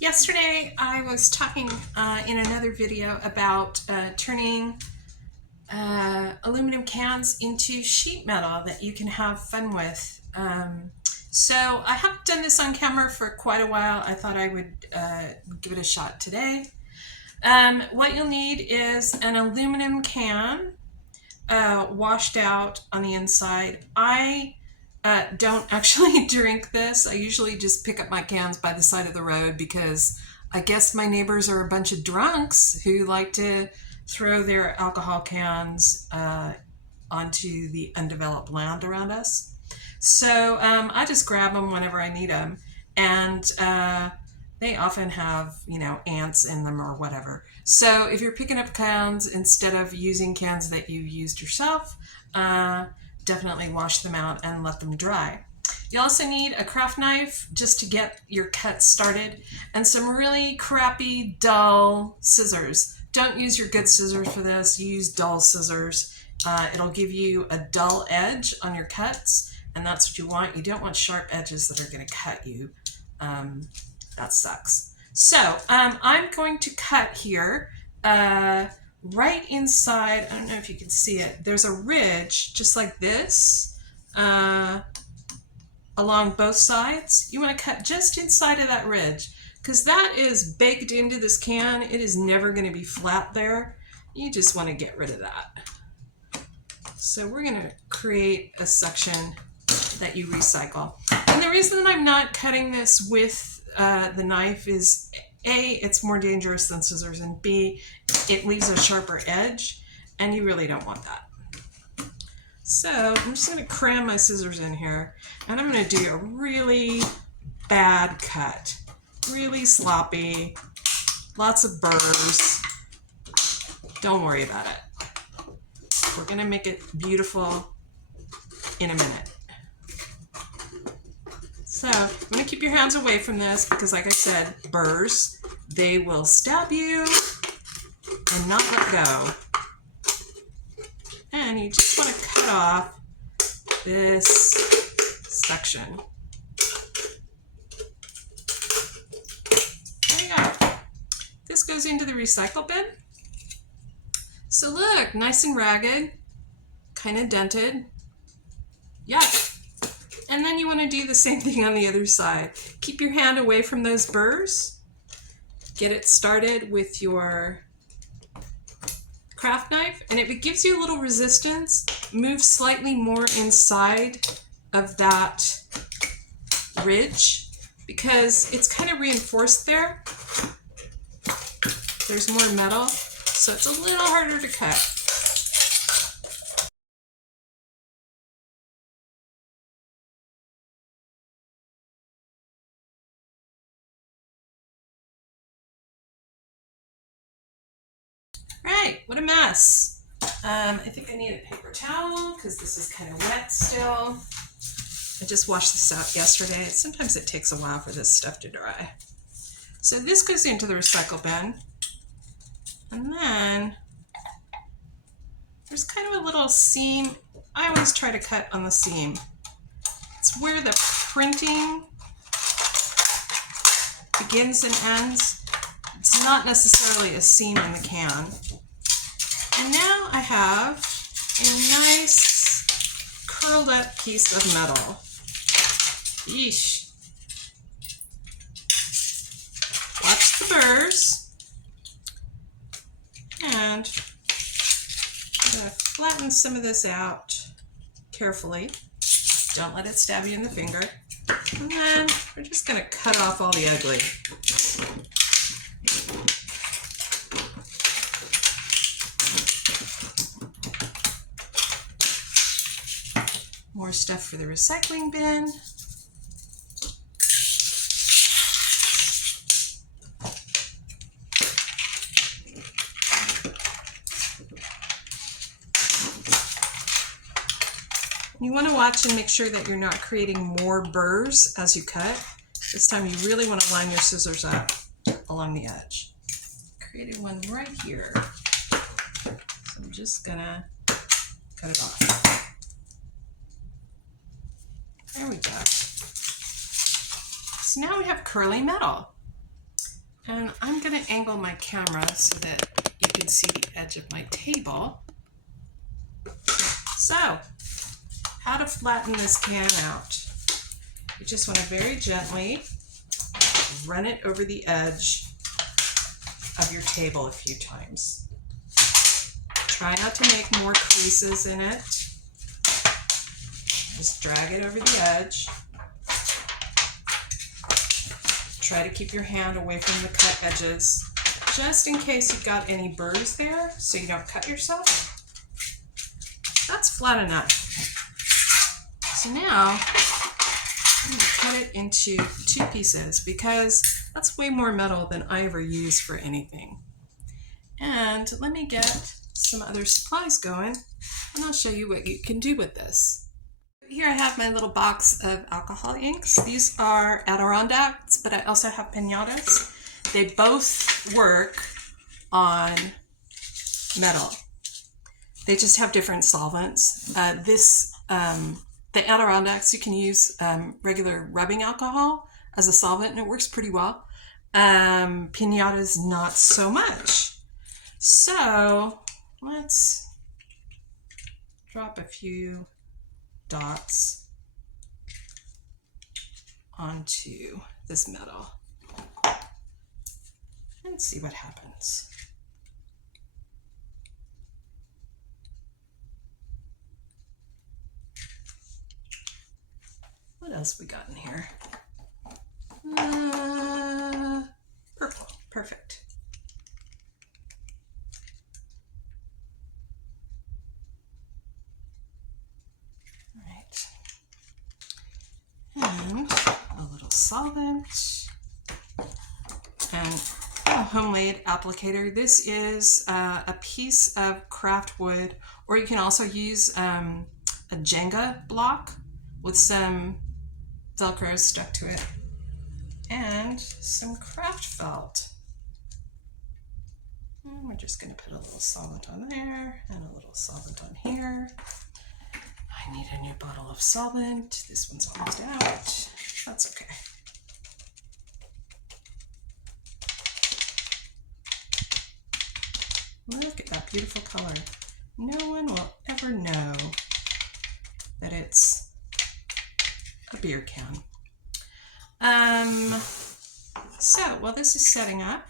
Yesterday I was talking in another video about turning aluminum cans into sheet metal that you can have fun with. So I haven't done this on camera for quite a while. I thought I would give it a shot today. What you'll need is an aluminum can washed out on the inside. I don't actually drink this. I usually just pick up my cans by the side of the road because I guess my neighbors are a bunch of drunks who like to throw their alcohol cans onto the undeveloped land around us. So I just grab them whenever I need them. And they often have, ants in them or whatever. So if you're picking up cans instead of using cans that you used yourself, definitely wash them out and let them dry. You also need a craft knife just to get your cut started, and some really crappy, dull scissors. Don't use your good scissors for this. Use dull scissors. It'll give you a dull edge on your cuts, and that's what you want. You don't want sharp edges that are going to cut you. That sucks. So I'm going to cut here right inside. I don't know if you can see it. There's a ridge just like this along both sides. You want to cut just inside of that ridge because that is baked into this can. It is never going to be flat there. You just want to get rid of that. So we're going to create a section that you recycle. And the reason that I'm not cutting this with the knife is A, it's more dangerous than scissors, and B, it leaves a sharper edge, and you really don't want that. So I'm just going to cram my scissors in here, and I'm going to do a really bad cut. Really sloppy, lots of burrs. Don't worry about it. We're going to make it beautiful in a minute. So I'm going to keep your hands away from this because, like I said, burrs, they will stab you and not let go. And you just want to cut off this section. There you go. This goes into the recycle bin. So look, nice and ragged, kind of dented. Yuck. And then you want to do the same thing on the other side. Keep your hand away from those burrs. Get it started with your craft knife, and if it gives you a little resistance, move slightly more inside of that ridge because it's kind of reinforced there. There's more metal, so it's a little harder to cut. Right, what a mess. I think I need a paper towel because this is kind of wet still. I just washed this out yesterday. Sometimes it takes a while for this stuff to dry. So this goes into the recycle bin. And then there's kind of a little seam. I always try to cut on the seam. It's where the printing begins and ends. It's not necessarily a seam in the can. And now I have a nice curled up piece of metal. Yeesh. Watch the burrs. And I'm going to flatten some of this out carefully. Don't let it stab you in the finger. And then we're just going to cut off all the ugly. More stuff for the recycling bin. You want to watch and make sure that you're not creating more burrs as you cut. This time you really want to line your scissors up along the edge. Created one right here. So I'm just gonna cut it off. There we go. So now we have curly metal. And I'm going to angle my camera so that you can see the edge of my table. So, how to flatten this can out. You just want to very gently run it over the edge of your table a few times. Try not to make more creases in it. Just drag it over the edge. Try to keep your hand away from the cut edges, just in case you've got any burrs there, so you don't cut yourself. That's flat enough. So now, I'm going to cut it into 2 pieces because that's way more metal than I ever use for anything. And let me get some other supplies going, and I'll show you what you can do with this. Here I have my little box of alcohol inks. These are Adirondacks, but I also have Pinatas. They both work on metal. They just have different solvents. The Adirondacks, you can use regular rubbing alcohol as a solvent, and it works pretty well. Pinatas, not so much. So let's drop a few dots onto this metal and see what happens. What else we got in here? Purple, perfect. And a little solvent and a homemade applicator. This is a piece of craft wood, or you can also use a Jenga block with some Velcro stuck to it and some craft felt. And we're just going to put a little solvent on there and a little solvent on here. I need a new bottle of solvent. This one's almost out. That's okay. Look at that beautiful color. No one will ever know that it's a beer can. So while this is setting up,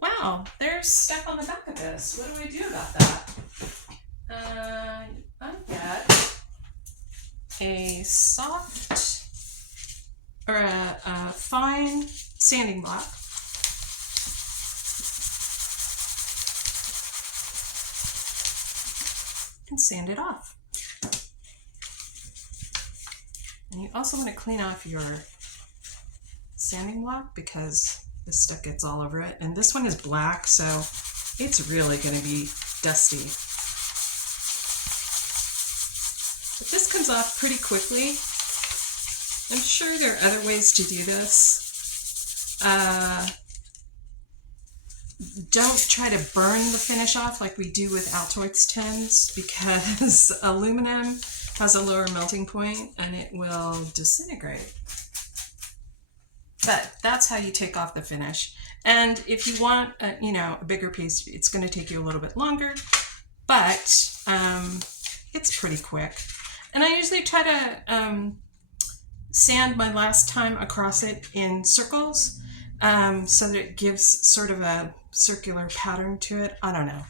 wow, there's stuff on the back of this. What do I do about that? I get a soft or a fine sanding block. And sand it off. And you also want to clean off your sanding block because this stuff gets all over it. And this one is black, so it's really going to be dusty. But this comes off pretty quickly. I'm sure there are other ways to do this. Don't try to burn the finish off like we do with Altoids tins, because aluminum has a lower melting point and it will disintegrate. But that's how you take off the finish. And if you want a bigger piece, it's going to take you a little bit longer, but it's pretty quick. And I usually try to sand my last time across it in circles so that it gives sort of a circular pattern to it. I don't know.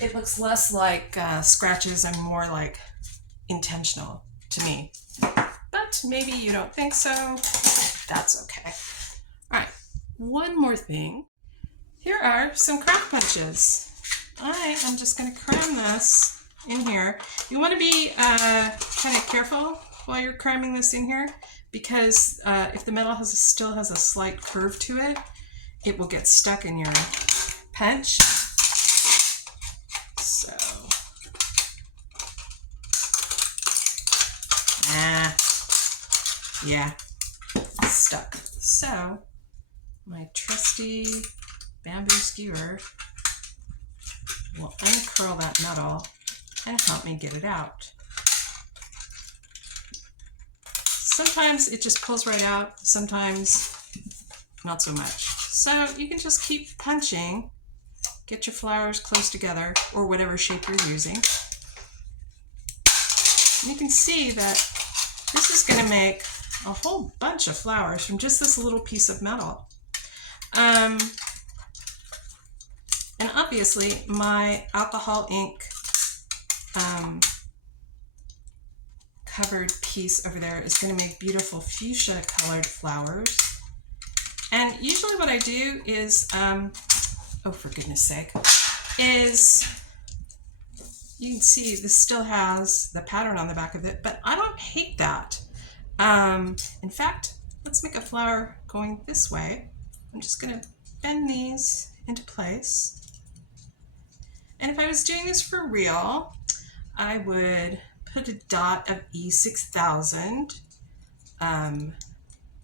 It looks less like scratches and more like intentional to me. But maybe you don't think so. That's okay. All right, one more thing. Here are some craft punches. I am just going to cram this in here. You want to be kind of careful while you're cramming this in here, because if the metal still has a slight curve to it, it will get stuck in your punch. So, yeah, stuck. So, my trusty bamboo skewer will uncurl that metal and help me get it out. Sometimes it just pulls right out. Sometimes not so much. So you can just keep punching, get your flowers close together, or whatever shape you're using. And you can see that this is going to make a whole bunch of flowers from just this little piece of metal. And obviously my alcohol ink covered piece over there is going to make beautiful fuchsia colored flowers. And usually what I do is, oh for goodness sake, is you can see this still has the pattern on the back of it, but I don't hate that. In fact, let's make a flower going this way. I'm just going to bend these into place. And if I was doing this for real, I would put a dot of E6000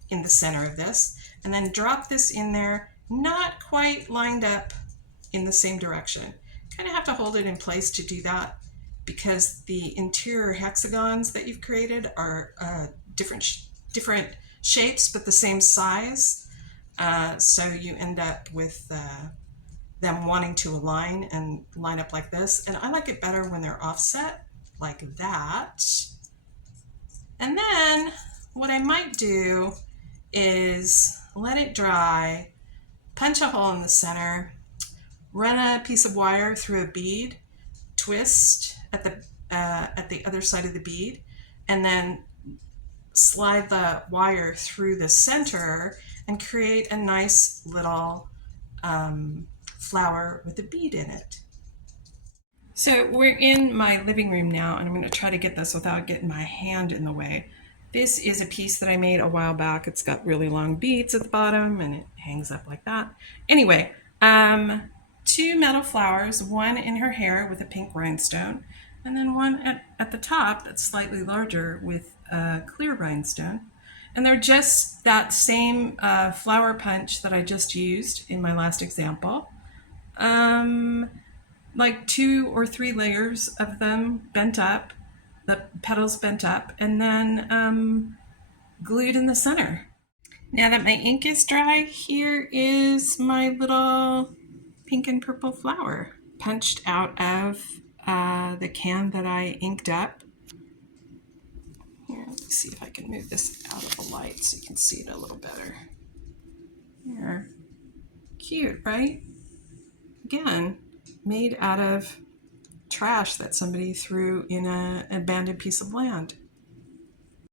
in the center of this, and then drop this in there, not quite lined up in the same direction. Kind of have to hold it in place to do that because the interior hexagons that you've created are different shapes but the same size. So you end up with them wanting to align and line up like this. And I like it better when they're offset like that. And then what I might do is let it dry, punch a hole in the center, run a piece of wire through a bead, twist at the other side of the bead, and then slide the wire through the center and create a nice little flower with a bead in it. So we're in my living room now, and I'm going to try to get this without getting my hand in the way. This is a piece that I made a while back. It's got really long beads at the bottom and it hangs up like that. Anyway, 2 metal flowers, one in her hair with a pink rhinestone, and then one at the top that's slightly larger with a clear rhinestone. And they're just that same flower punch that I just used in my last example. Like 2 or 3 layers of them bent up, the petals bent up, and then glued in the center. Now that my ink is dry, here is my little pink and purple flower punched out of the can that I inked up. Here, let's see if I can move this out of the light so you can see it a little better. Here. Cute, right? Again, made out of trash that somebody threw in an abandoned piece of land.